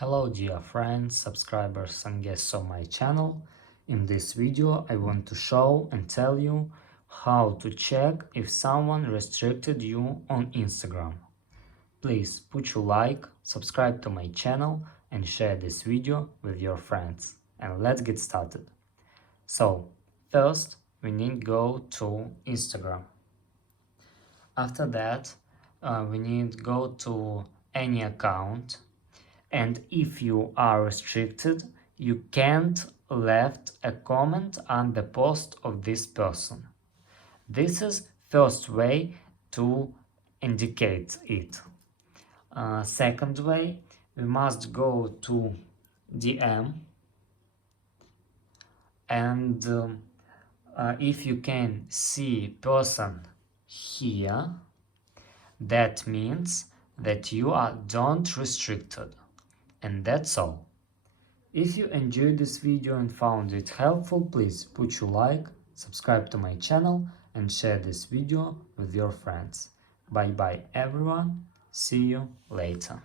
Hello dear friends, subscribers and guests of my channel. In this video I want to show and tell you how to check if someone restricted you on Instagram. Please put your like, subscribe to my channel and share this video with your friends. And let's get started. So first we need to go to Instagram. After that we need to go to any account. And if you are restricted, you can't left a comment on the post of this person. This is first way to indicate it. Second way, we must go to DM and if you can see person here, that means that you are don't restricted. And that's all. If you enjoyed this video and found it helpful, please put your like, subscribe to my channel and share this video with your friends. Bye bye everyone, see you later.